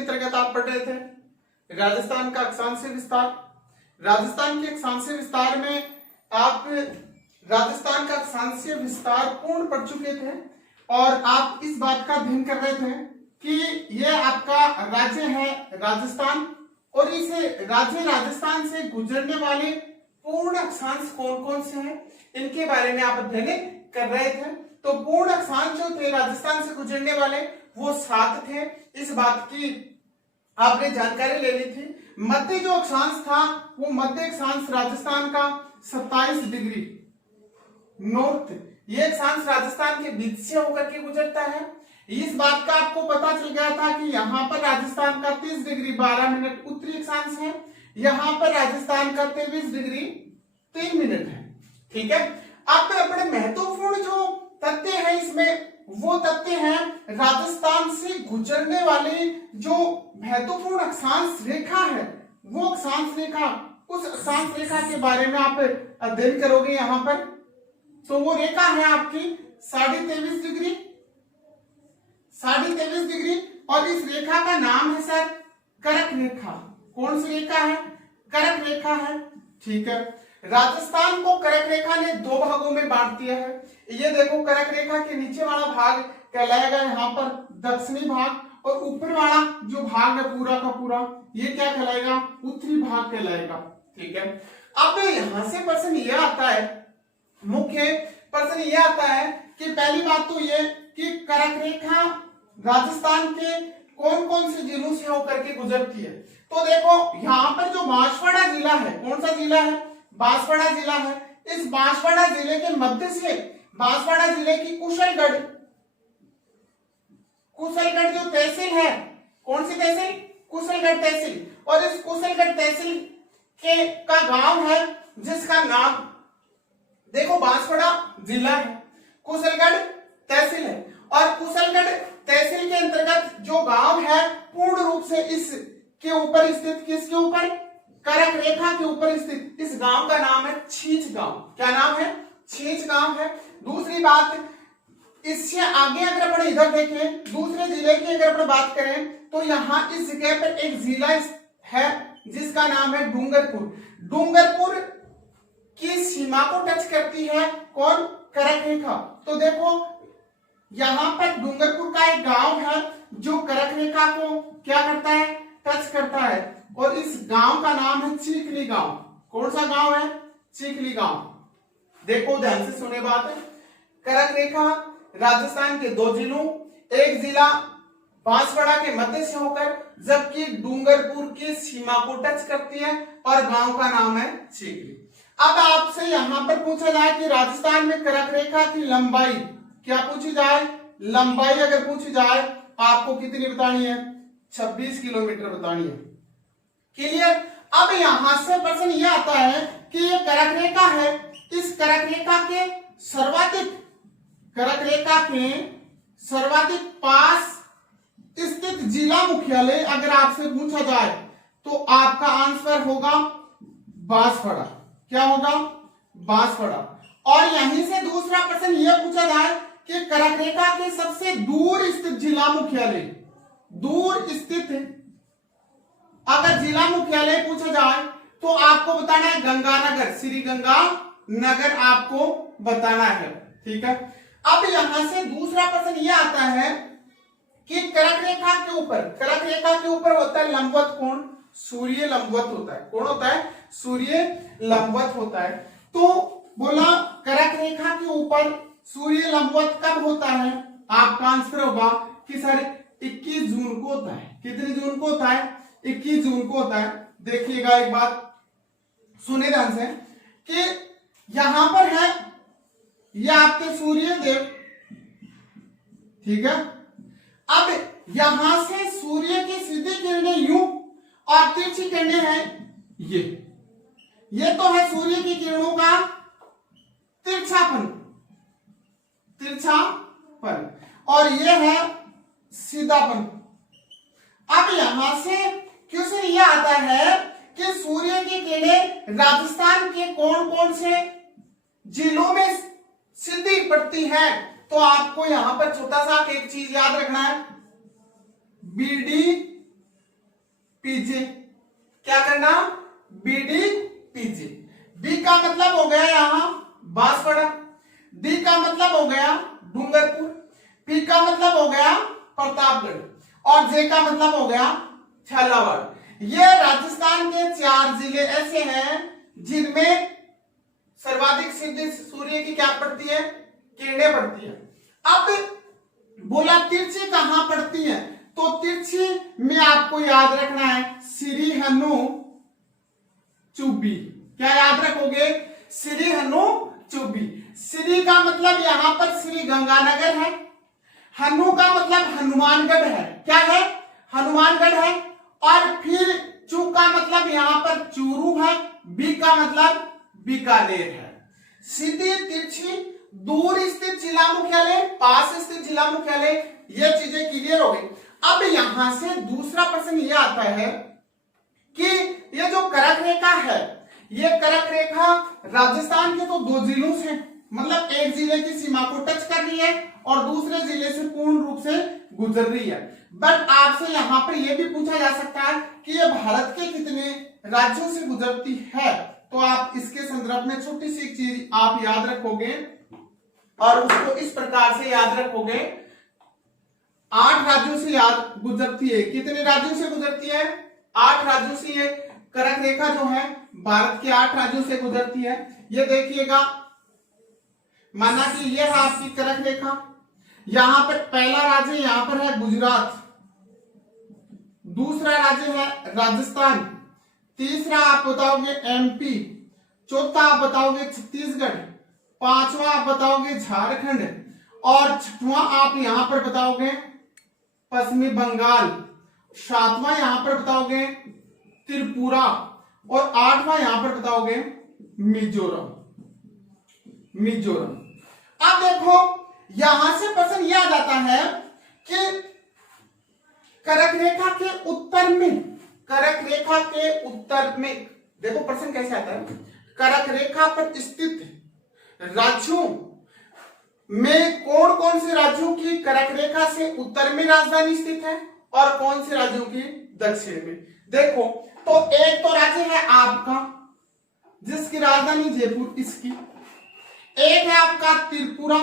अंतर्गत आप पढ़ रहे थे राजस्थान का अक्षांशीय विस्तार। राजस्थान के अक्षांशीय विस्तार में आप राजस्थान का अक्षांशीय विस्तार पूर्ण पढ़ चुके थे और आप इस बात का अध्ययन कर रहे थे कि यह आपका राज्य है राजस्थान और इस राज्य राजस्थान से गुजरने वाले पूर्ण अक्षांश कौन कौन से हैं इनके बारे में आप अध्ययन कर रहे थे। तो पूर्ण अक्षांश जो थे राजस्थान से गुजरने वाले वो 7 थे। इस बात की आपने जानकारी ले ली थी। मध्य जो अक्षांश था वो मध्य अक्षांश राजस्थान का 27 डिग्री नॉर्थ, ये अक्षांश राजस्थान के बीच से होकर के गुजरता है। इस बात का आपको पता चल गया था कि यहाँ पर राजस्थान का 30 डिग्री 12 मिनट उत्तरी अक्षांश है, यहाँ पर राजस्थान का 23 डिग्री 3 मिनट है। ठीक है, अब अपने महत्वपूर्ण जो तथ्य है इसमें वो तथ्य है राजस्थान से गुजरने वाली जो महत्वपूर्ण अक्षांश रेखा है वो अक्षांश रेखा, उस अक्षांश रेखा के बारे में आप अध्ययन करोगे यहाँ पर। तो वो रेखा है आपकी 23.5 डिग्री, 23.5 डिग्री और इस रेखा का नाम है सर करक रेखा। कौन सी रेखा है? करक रेखा है। ठीक है, राजस्थान को करक रेखा ने 2 भागों में बांट दिया है। ये देखो करक रेखा के नीचे वाला भाग कहलाएगा यहाँ पर दक्षिणी भाग और ऊपर वाला जो भाग है पूरा का पूरा ये क्या कहलाएगा? उत्तरी भाग कहलाएगा। ठीक है, अब यहां से प्रश्न ये आता है, मुख्य प्रश्न ये आता है कि पहली बात तो ये कि करक रेखा राजस्थान के कौन कौन से जिलों से होकर के गुजरती है। तो देखो यहाँ पर जो बांसवाड़ा जिला है, कौन सा जिला है? बांसवाड़ा जिला है। इस बांसवाड़ा जिले के मध्य से बांसवाड़ा जिले की कुशलगढ़ जो तहसील है, कौन सी तहसील? कुशलगढ़ तहसील। और इस कुशलगढ़ तहसील के का गांव है जिसका नाम देखो बांसवाड़ा जिला है, कुशलगढ़ तहसील है और कुशलगढ़ तहसील के अंतर्गत जो गांव है पूर्ण रूप से इस के ऊपर स्थित, किसके ऊपर? करक रेखा के ऊपर स्थित इस गांव का नाम है छींच गांव। क्या नाम है? छींच गांव है। दूसरी बात, इससे आगे अगर अपन इधर देखें दूसरे जिले की अगर अपन बात करें तो यहाँ इस जगह पर एक जिला है जिसका नाम है डूंगरपुर। डूंगरपुर की सीमा को टच करती है कौन? करक रेखा। तो देखो यहाँ पर डूंगरपुर का एक गांव है जो करक रेखा को क्या करता है? टच करता है और इस गांव का नाम है चीखली गांव। कौन सा गांव है? चीखली गांव। देखो ध्यान से सुने बात। करक रेखा राजस्थान के 2 जिलों, एक जिला बांसवाड़ा के मध्य से होकर जबकि डूंगरपुर की सीमा को टच करती है और गांव का नाम है चीखली। अब आपसे यहां पर पूछा जाए कि राजस्थान में करक रेखा की लंबाई क्या पूछी जाए? लंबाई अगर पूछी जाए आपको कितनी बतानी है? 26 किलोमीटर बतानी है। क्लियर? अब यहां से प्रश्न यह आता है कि ये करक रेखा है, इस करक रेखा के सर्वाधिक पास स्थित जिला मुख्यालय अगर आपसे पूछा जाए तो आपका आंसर होगा बांसवाड़ा। क्या होगा? बांसवाड़ा। और यहीं से दूसरा प्रश्न यह पूछा जाए कि करक रेखा के सबसे दूर स्थित जिला मुख्यालय, दूर स्थित अगर जिला मुख्यालय पूछा जाए तो आपको बताना है गंगानगर, श्री गंगानगर आपको बताना है। ठीक है, अब यहां से दूसरा प्रश्न यह आता है कि करक रेखा के ऊपर होता है लंबवत कोण, सूर्य लंबवत होता है। कौन होता है? सूर्य लंबवत होता है। तो बोला करक रेखा के ऊपर सूर्य लंबवत कब होता है? आपका आंसर होगा कि सर 21 जून को होता है। कितनी जून को होता है? 21 जून को होता है। देखिएगा एक बात सुने ध्यान से कि यहां पर है ये आपके सूर्य देव। ठीक है, अब यहां से सूर्य की सीधी किरणें यूं और तिरछी किरणें हैं ये तो है सूर्य की किरणों का तिरछापन और ये है सीधापन। अब यहां से क्वेश्चन ये आता है कि सूर्य की किरणें राजस्थान के कौन कौन से जिलों में सीधी पड़ती है? तो आपको यहां पर छोटा सा एक चीज याद रखना है, बीडी पीजे। क्या करना, बीडी पीजे। बी का मतलब हो गया यहां बांसवाड़ा, डी का मतलब हो गया डूंगरपुर, पी का मतलब हो गया प्रतापगढ़ और जे का मतलब हो गया झालावाड़। ये राजस्थान के 4 जिले ऐसे हैं जिनमें सर्वाधिक सीधी सूर्य की क्या पड़ती है, किरणें पड़ती है। अब बोला तिरछी कहां पड़ती है, तो तिरछी में आपको याद रखना है श्री हनु चुबी। क्या याद रखोगे, श्री हनु चुबी। श्री का मतलब यहां पर श्री गंगानगर है, हनु का मतलब हनुमानगढ़ है। क्या है, हनुमानगढ़ है। और फिर चू का मतलब यहां पर चूरू है, बी का मतलब बीकानेर है। सीधी तिरछी, दूर स्थित जिला मुख्यालय, पास स्थित जिला मुख्यालय, ये चीजें क्लियर हो गई। अब यहां से दूसरा प्रश्न ये आता है कि ये जो करक रेखा है, ये करक रेखा राजस्थान के तो 2 जिलों से, मतलब एक जिले की सीमा को टच कर रही है और दूसरे जिले से पूर्ण रूप से गुजर रही है। बट आपसे यहां पर यह भी पूछा जा सकता है कि ये भारत के कितने राज्यों से गुजरती है, तो आप इसके संदर्भ में छोटी सी एक चीज आप याद रखोगे और उसको इस प्रकार से याद रखोगे, 8 राज्यों से याद गुजरती है। कितने राज्यों से गुजरती है, 8 राज्यों से ये करक रेखा जो है भारत के 8 राज्यों से गुजरती है। ये देखिएगा, माना कि ये है आपकी करक रेखा, यहां पर पहला राज्य यहां पर है गुजरात, दूसरा राज्य है राजस्थान, तीसरा आप बताओगे एमपी, चौथा आप बताओगे छत्तीसगढ़, पांचवा आप बताओगे झारखंड और छठवां आप यहां पर बताओगे पश्चिमी बंगाल, सातवां यहां पर बताओगे त्रिपुरा और 8वां यहां पर बताओगे मिजोरम। मिजोरम। अब देखो यहां से प्रश्न यह आ जाता है कि करक रेखा के उत्तर में, करक रेखा के उत्तर में देखो प्रश्न कैसे आता है, करक रेखा पर स्थित राज्यों में कौन कौन से राज्यों की करक रेखा से उत्तर में राजधानी स्थित है और कौन से राज्यों की दक्षिण में। देखो तो एक तो राज्य है आपका जिसकी राजधानी जयपुर, इसकी एक है आपका त्रिपुरा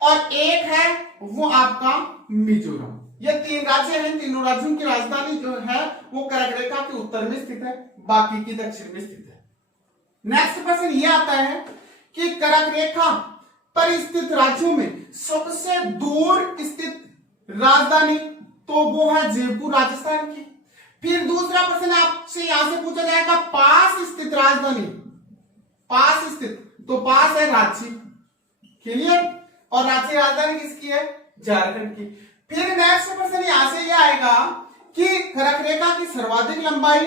और एक है वो आपका मिजोरम। ये 3 राज्य हैं, तीनों राज्यों की राजधानी जो है वो करक रेखा के उत्तर में स्थित है, बाकी की दक्षिण में स्थित है। नेक्स्ट प्रश्न ये आता है कि करक रेखा पर स्थित राज्यों में सबसे दूर स्थित राजधानी, तो वो है जयपुर राजस्थान की। फिर दूसरा प्रश्न आपसे यहां से पूछा जाएगा पास स्थित राजधानी, पास स्थित, तो पास है रांची, क्लियर, और रांची राजधानी किसकी है, झारखंड की। फिर नेक्स्ट प्रश्न यहां से यह आएगा कि करक रेखा की सर्वाधिक लंबाई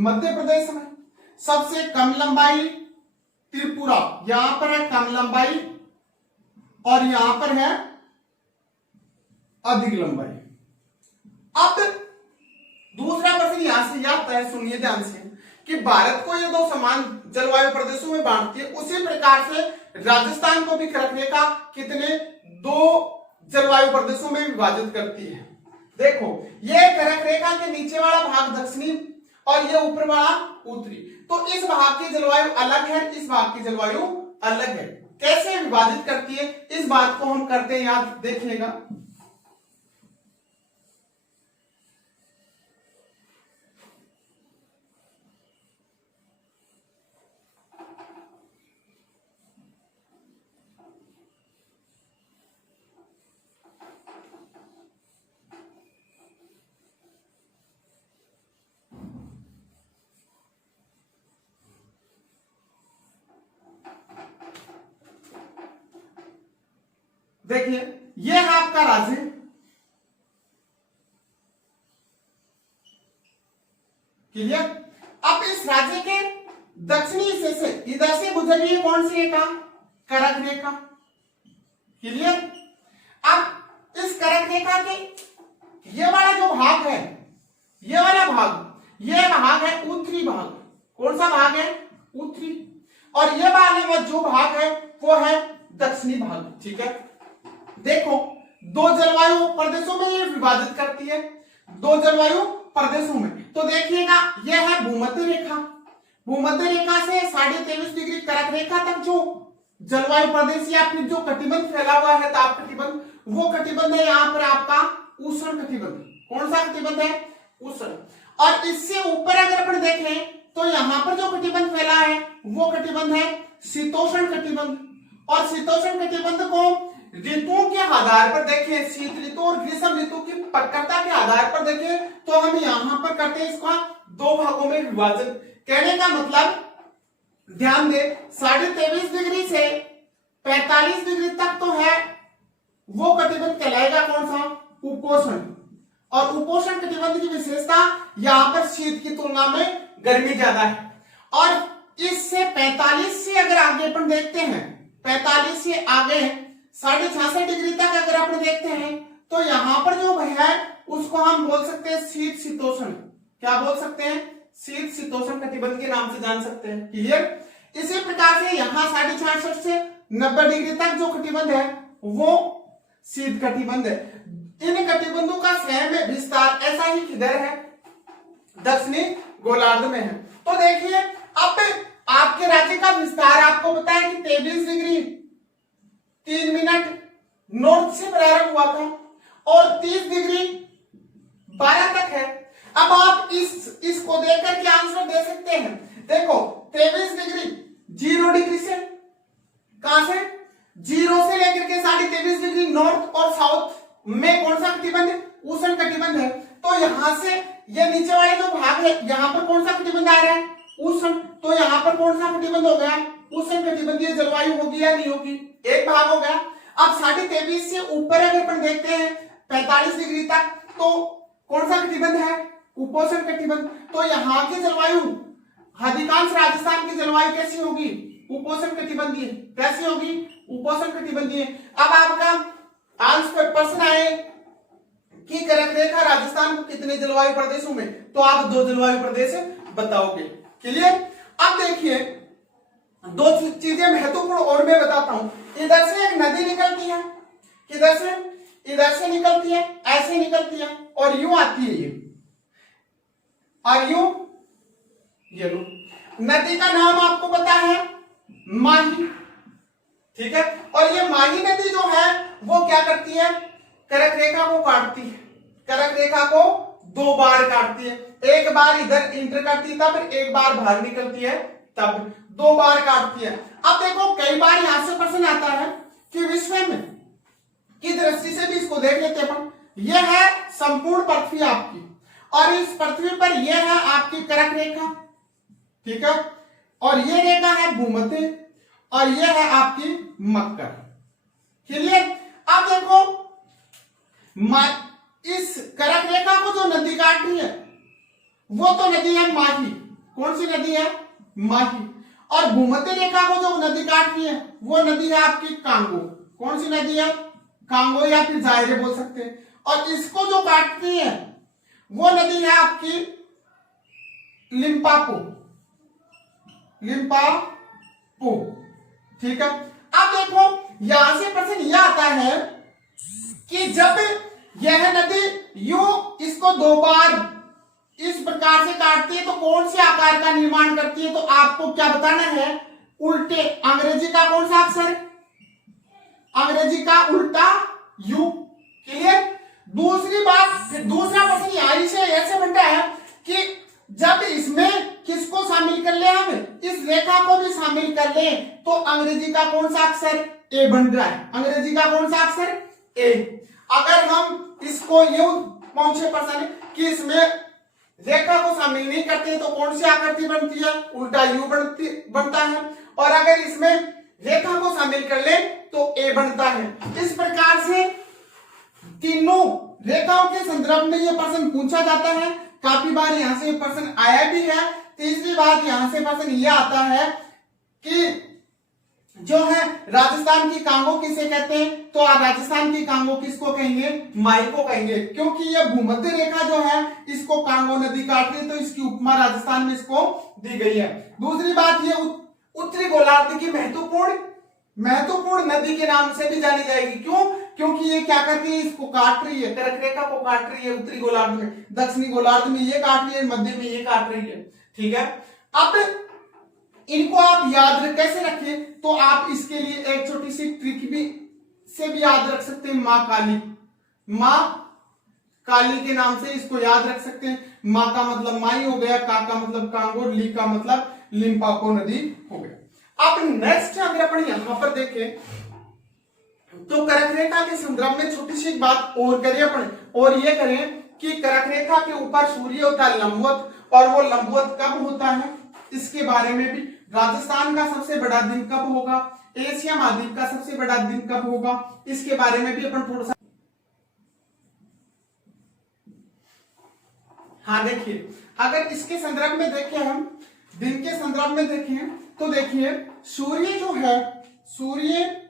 मध्य प्रदेश में, सबसे कम लंबाई त्रिपुरा, यहां पर है कम लंबाई और यहां पर है अधिक लंबाई। अब दूसरा प्रश्न यहां से आता है, सुनिए ध्यान से, कि भारत को ये 2 समान जलवायु प्रदेशों में बांटती है, उसी प्रकार से राजस्थान को भी करक रेखा कितने 2 जलवायु प्रदेशों में विभाजित करती है। देखो ये करक रेखा के नीचे वाला भाग दक्षिणी और ये ऊपर वाला उत्तरी, तो इस भाग की जलवायु अलग है, इस भाग की जलवायु अलग है। कैसे विभाजित करती है इस बात को हम करते हैं याद, देखिएगा। देखिए ये है आपका राज्य, क्लियर। अब इस राज्य के दक्षिणी हिस्से से इधर से गुजर रही है कौन सी रेखा, करक रेखा, क्लियर। अब इस करक रेखा के ये वाला जो भाग है, ये वाला भाग, ये भाग है उत्तरी भाग। कौन सा भाग है, उत्तरी, और ये वाला जो भाग है वो है दक्षिणी भाग, ठीक है। देखो 2 जलवायु प्रदेशों में ये विभाजित करती है, 2 जलवायु प्रदेशों में। तो देखिएगा यह है भूमध्य रेखा, भूमध्य रेखा से 23.5 डिग्री कर्क रेखा तक जो जलवायु प्रदेश या फिर जो कटिबंध फैला हुआ है ताप कटिबंध, वो कटिबंध है यहाँ पर आपका उष्ण कटिबंध। कौन सा कटिबंध है? उष्ण। और इससे ऊपर अगर अपन देखें तो यहाँ पर जो कटिबंध फैला है वो कटिबंध है शीतोष्ण कटिबंध। और शीतोष्ण कटिबंध को ऋतुओं के आधार पर देखें, शीत ऋतु और ग्रीष्म ऋतु की प्रखरता के आधार पर देखें तो हम यहाँ पर करते हैं इसका 2 भागों में विभाजन। कहने का मतलब ध्यान दे 23.5 डिग्री से 45 डिग्री तक तो है वो कटिबंध कहलाएगा कौन सा? उपोष्ण। और उपोष्ण कटिबंध की विशेषता यहाँ पर शीत की तुलना में गर्मी ज्यादा है। और इससे 45 से अगर आगे अपन देखते हैं, 45 से आगे 66.5 डिग्री तक अगर अपन देखते हैं तो यहाँ पर जो है उसको हम बोल सकते हैं शीत शीतोष्ण। क्या बोल सकते हैं? शीत शीतोष्ण कटिबंध के नाम से जान सकते हैं। क्लियर? इसी प्रकार से यहाँ 66.5 से 90 डिग्री तक जो कटिबंध है वो शीत कटिबंध है। इन कटिबंधों का स्वयं विस्तार ऐसा ही किधर है? दक्षिणी गोलार्ध में है। तो देखिए अब आपके राज्य का विस्तार आपको पता है कि 23 डिग्री 3 मिनट नॉर्थ से प्रारंभ हुआ था और 30 डिग्री 12 तक है। अब आप इसको देखकर के आंसर दे सकते हैं। देखो 23 डिग्री 0 डिग्री से, कहां से? 0 से लेकर के 23.5 डिग्री नॉर्थ और साउथ में कौन सा कटिबंध है? उष्ण कटिबंध है। तो यहां से ये नीचे वाले जो भाग है यहाँ पर कौन सा कटिबंध आ रहा है? उष्ण। तो यहाँ पर कौन सा कटिबंध हो गया? उष्ण कटिबंधीय जलवायु होगी या नहीं होगी? एक भाग हो गया। अब 23.5 से ऊपर अगर अपन देखते हैं 45 डिग्री तक तो कौन सा कटिबंध है? उपोष्ण कटिबंध। तो यहाँ की जलवायु अधिकांश राजस्थान की जलवायु कैसी होगी? उपोष्ण कटिबंधीय। कैसी होगी? उपोष्ण कटिबंधीय। अब आपका आंसर प्रश्न आए कि कर्क रेखा राजस्थान को कितने जलवायु प्रदेशों में, तो आप 2 जलवायु प्रदेश बताओगे। क्लियर? अब देखिए 2 चीजें महत्वपूर्ण और मैं बताता हूं। इधर से एक नदी निकलती है, किधर से? इधर से निकलती है, ऐसे निकलती है और यूं आती है ये, और यूं ये लो। नदी का नाम आपको पता है माही, ठीक है। और ये माही नदी जो है वो क्या करती है? कर्क रेखा को काटती है। कर्क रेखा को 2 बार काटती है, एक बार इधर इंटर करती है तब, एक बार बाहर निकलती है तब, 2 बार काटती है। अब देखो कई बार यहां से प्रश्न आता है कि विश्व में की दृष्टि से भी इसको देख लेते हैं अपन। यह है संपूर्ण पृथ्वी आपकी, और इस पृथ्वी पर यह है आपकी कर्क रेखा, ठीक है। और यह रेखा है भूमध्य और यह है आपकी मकर। क्लियर? अब देखो इस कर्क रेखा को जो नदी काट रही है वो तो नदी है माही। कौन सी नदी है? माही। और भूमध्य रेखा को जो नदी काट रही है वो नदी है आपकी कांगो। कौन सी नदी है? कांगो या फिर जायरे बोल सकते हैं। और इसको जो काटती है वो नदी है आपकी लिम्पापो, लिम्पापो, ठीक है। अब देखो यहां से प्रश्न यह आता है कि जब यह नदी यूं इसको 2 बार इस प्रकार से काटती है तो कौन से आकार का निर्माण करती है? तो आपको क्या बताना है? उल्टे, अंग्रेजी का कौन सा अक्षर? अंग्रेजी का उल्टा यू। क्लियर? दूसरी बात, फिर दूसरा प्रश्न यहीं से ऐसे बनता है कि जब इसमें किसको शामिल कर ले, हम इस रेखा को भी शामिल कर ले तो अंग्रेजी का कौन सा अक्षर? ए बन रहा है। अंग्रेजी का कौन सा अक्षर? ए। अगर हम इसको यूं पहुंचे प्रश्न कि इसमें रेखा को शामिल नहीं करते तो कौन सी आकृति बनती है? उल्टा यू बनता है। और अगर इसमें रेखा को शामिल कर ले तो ए बनता है। इस प्रकार से तीनों रेखाओं के संदर्भ में यह प्रश्न पूछा जाता है। काफी बार यहां से प्रश्न आया भी है। तीसरी बात यहां से प्रश्न यह आता है कि जो है राजस्थान की कांगो किसे कहते हैं? तो राजस्थान की कांगो किसको कहेंगे? माही को कहेंगे, क्योंकि यह भूमध्य रेखा जो है इसको कांगो नदी काट रही है, तो इसकी उपमा राजस्थान में इसको दी गई है। दूसरी बात ये उत्तरी गोलार्ध की महत्वपूर्ण नदी के नाम से भी जानी जाएगी। क्यों? क्योंकि ये क्या कर रही है, इसको काट रही है, कर्क रेखा को काट रही है उत्तरी गोलार्ध में, दक्षिणी गोलार्ध में ये काट रही है, मध्य में ये काट रही है। ठीक है, अब इनको आप याद कैसे रखें, तो आप इसके लिए एक छोटी सी ट्रिक से भी याद रख सकते हैं। माँ काली, माँ काली के नाम से इसको याद रख सकते हैं। माँ का मतलब माई हो गया, का मतलब कांगो, ली का मतलब लिम्पापो नदी हो गया। अब नेक्स्ट अगर अपन यहां पर देखें तो कर्क रेखा के संदर्भ में छोटी सी एक बात और करें अपन, और ये करें कि कर्क रेखा के ऊपर सूर्य होता है लंबवत, और वो लंबवत कब होता है इसके बारे में भी, राजस्थान का सबसे बड़ा दिन कब होगा, एशिया महाद्वीप का सबसे बड़ा दिन कब होगा, इसके बारे में भी अपन थोड़ा सा। हाँ देखिए, अगर इसके संदर्भ में देखें, हम दिन के संदर्भ में देखें तो देखिए सूर्य जो है, सूर्य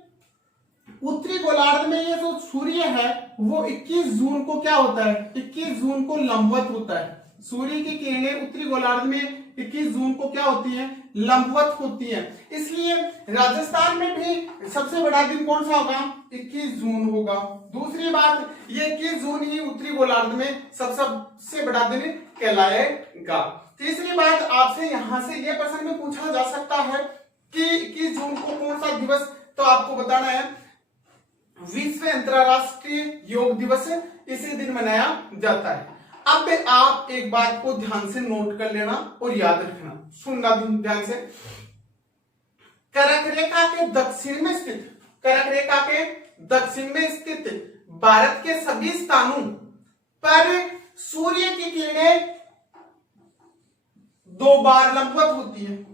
उत्तरी गोलार्ध में ये जो सूर्य है वो 21 जून को क्या होता है, 21 जून को लंबवत होता है। सूर्य की किरणें उत्तरी गोलार्ध में 21 जून को क्या होती है, लंबवत होती है। इसलिए राजस्थान में भी सबसे बड़ा दिन कौन सा होगा, 21 जून होगा। दूसरी बात, ये 21 जून ही उत्तरी गोलार्ध में सबसे बड़ा दिन कहलाएगा। तीसरी बात, आपसे यहां से यह प्रश्न में पूछा जा सकता है कि 21 जून को कौन सा दिवस, तो आपको बताना है विश्व अंतरराष्ट्रीय योग दिवस इसी दिन मनाया जाता है। अब आप एक बात को ध्यान से नोट कर लेना और याद रखना, सुनना ध्यान से। कर्क रेखा के दक्षिण में स्थित, कर्क रेखा के दक्षिण में स्थित भारत के सभी स्थानों पर सूर्य की किरणें 2 बार लंबवत होती है।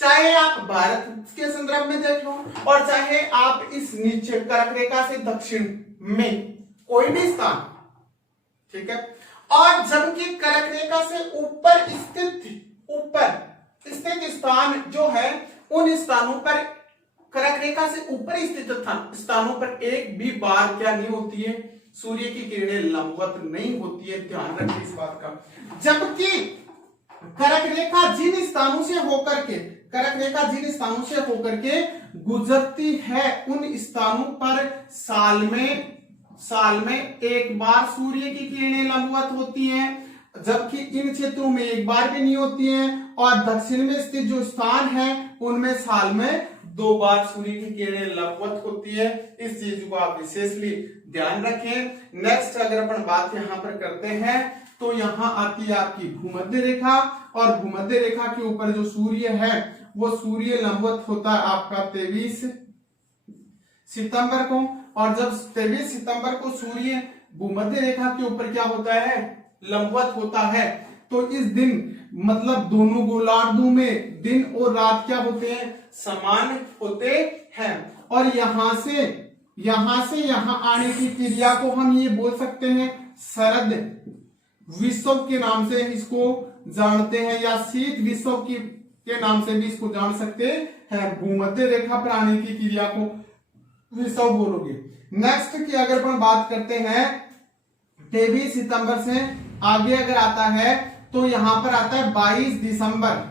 चाहे आप भारत के संदर्भ में देख लो और चाहे आप इस नीचे कर्क रेखा से दक्षिण में कोई भी स्थान, ठीक है। और जबकि कर्क रेखा से ऊपर स्थित स्थान जो है, उन स्थानों पर, कर्क रेखा से ऊपर स्थित स्थानों पर एक भी बार क्या नहीं होती है, सूर्य की किरणें लंबवत नहीं होती है। ध्यान रखिए इस बात का। जबकि कर्क रेखा जिन स्थानों से होकर के, कर्क रेखा जिन स्थानों से होकर के गुजरती है, उन स्थानों पर साल में एक बार सूर्य की किरणें लंबवत होती हैं, जबकि इन क्षेत्रों में एक बार भी नहीं होती हैं। और दक्षिण में स्थित जो स्थान है उनमें साल में 2 बार सूर्य की किरणें लंबवत होती है। इस चीज को आप विशेषली ध्यान रखें। नेक्स्ट अगर अपन बात यहाँ पर करते हैं तो यहाँ आती है आपकी भूमध्य रेखा, और भूमध्य रेखा के ऊपर जो सूर्य है वो सूर्य लंबवत होता है आपका 23 सितंबर को। और जब 23 सितंबर को सूर्य भूमध्य रेखा के ऊपर क्या होता है, लंबवत होता है, तो इस दिन मतलब दोनों गोलार्धों में दिन और रात क्या होते हैं, समान होते हैं। और यहां से यहां आने की क्रिया को हम ये बोल सकते हैं शरद विश्व के नाम से इसको जानते हैं, या शीत विश्व के नाम से भी इसको जान सकते हैं। भूमध्य रेखा पर आने की क्रिया को विश्व बोलोगे। नेक्स्ट की अगर अपन बात करते हैं 23 सितंबर से आगे अगर आता है तो यहां पर आता है 22 दिसंबर,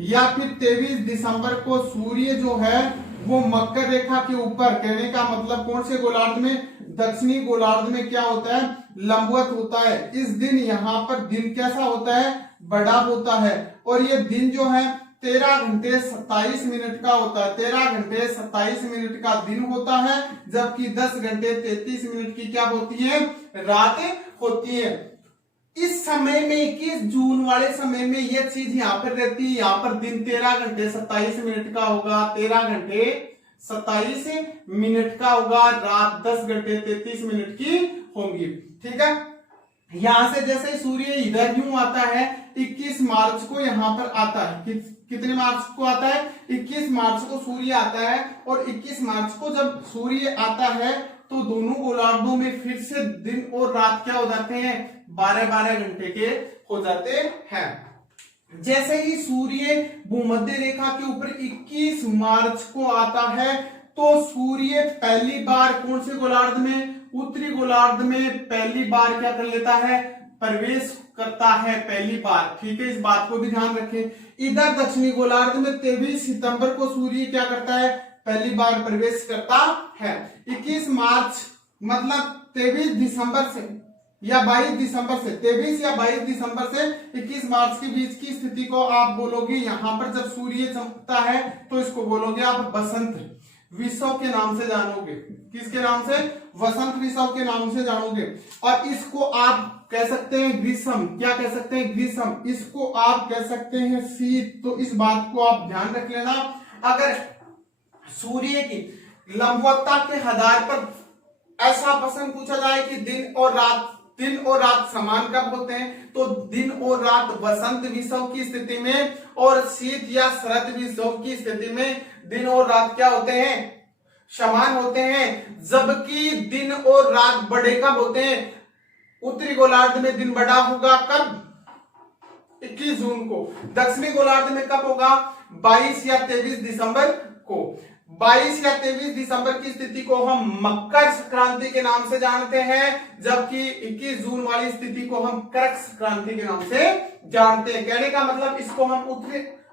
या फिर 23 दिसंबर को सूर्य जो है वो मकर रेखा के ऊपर, कहने का मतलब कौन से गोलार्ध में, दक्षिणी गोलार्ध में क्या होता है, लंबवत होता है। इस दिन यहाँ पर दिन कैसा होता है, बड़ा होता है। और ये दिन जो है 13 घंटे 27 मिनट का होता है, 13 घंटे 27 मिनट का दिन होता है, जबकि 10 घंटे 33 मिनट की क्या होती है, रात होती है। इस समय में 21 जून वाले समय में यह चीज यहाँ पर रहती है, यहाँ पर दिन 13 घंटे 27 मिनट का होगा, 13 घंटे 27 मिनट का होगा, रात 10 घंटे 33 मिनट की होंगी। ठीक है, यहां से जैसे सूर्य इधर यूं आता है 21 मार्च को यहाँ पर आता है, कितने मार्च को आता है, 21 मार्च को सूर्य आता है। और 21 मार्च को जब सूर्य आता है तो दोनों गोलार्धों में फिर से दिन और रात क्या हो जाते हैं, 12-12 घंटे के हो जाते हैं। जैसे ही सूर्य भूमध्य रेखा के ऊपर 21 मार्च को आता है तो सूर्य पहली बार कौन से गोलार्ध में, उत्तरी गोलार्ध में पहली बार क्या कर लेता है, प्रवेश करता है पहली बार। ठीक है, इस बात को भी ध्यान रखें। इधर दक्षिणी गोलार्ध में 23 सितंबर को सूर्य क्या करता है, पहली बार प्रवेश करता है। 21 मार्च मतलब 23 दिसंबर से या 22 दिसंबर से, 23 या 22 दिसंबर से 21 मार्च के बीच की स्थिति को आप बोलोगे, यहां पर जब सूर्य चमकता है तो इसको बोलोगे आप वसंत विषव के नाम से जानोगे। किसके नाम से? वसंत विषव के नाम से जानोगे। और इसको आप कह सकते हैं ग्रीष्म। क्या कह सकते हैं? ग्रीष्म। इसको आप कह सकते हैं शीत। तो इस बात को आप ध्यान रख लेना। अगर सूर्य की लंबवत्ता के आधार पर ऐसा प्रश्न पूछा जाए कि दिन और रात समान कब होते हैं, तो दिन और रात वसंत विषव की स्थिति में और शीत या शरद विषव की स्थिति में दिन और रात क्या होते हैं? समान होते हैं। जबकि दिन और रात बड़े कब होते हैं? उत्तरी गोलार्ध में दिन बड़ा होगा कब? 21 जून को। दक्षिणी गोलार्ध में कब होगा? 22 या 23 दिसंबर को। 22 या 23 दिसंबर की स्थिति को हम मकर संक्रांति के नाम से जानते हैं, जबकि 21 जून वाली स्थिति को हम कर्क संक्रांति के नाम से जानते हैं। कहने का मतलब इसको हम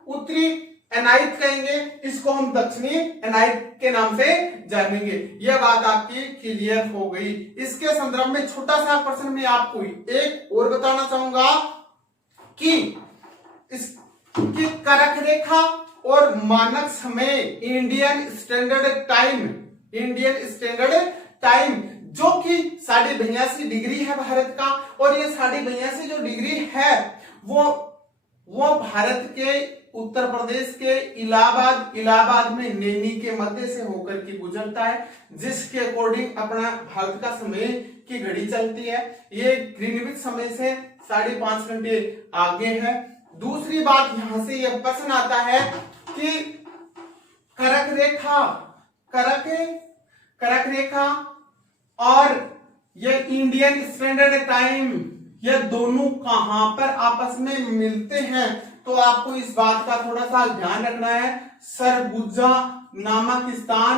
उत्तरी एनाइट कहेंगे, इसको हम दक्षिणी एनाइट के नाम से जानेंगे। यह बात आपकी क्लियर हो गई। इसके संदर्भ में छोटा सा प्रश्न मैं आपको एक और बताना चाहूंगा कि इसकी कर्क रेखा और मानक समय इंडियन स्टैंडर्ड टाइम जो कि 82.5 डिग्री है भारत का, और ये 82.5 जो डिग्री है वो भारत के उत्तर प्रदेश के इलाहाबाद में नैनी के मध्य से होकर के गुजरता है, जिसके अकॉर्डिंग अपना भारत का समय की घड़ी चलती है। ये ग्रीनविच समय से 5.5 घंटे आगे है। दूसरी बात यहां से यह प्रश्न आता है कि कर्क रेखा और ये इंडियन स्टैंडर्ड टाइम, ये दोनों कहां पर आपस में मिलते हैं, तो आपको इस बात का थोड़ा सा ध्यान रखना है। सरगुजा नामक स्थान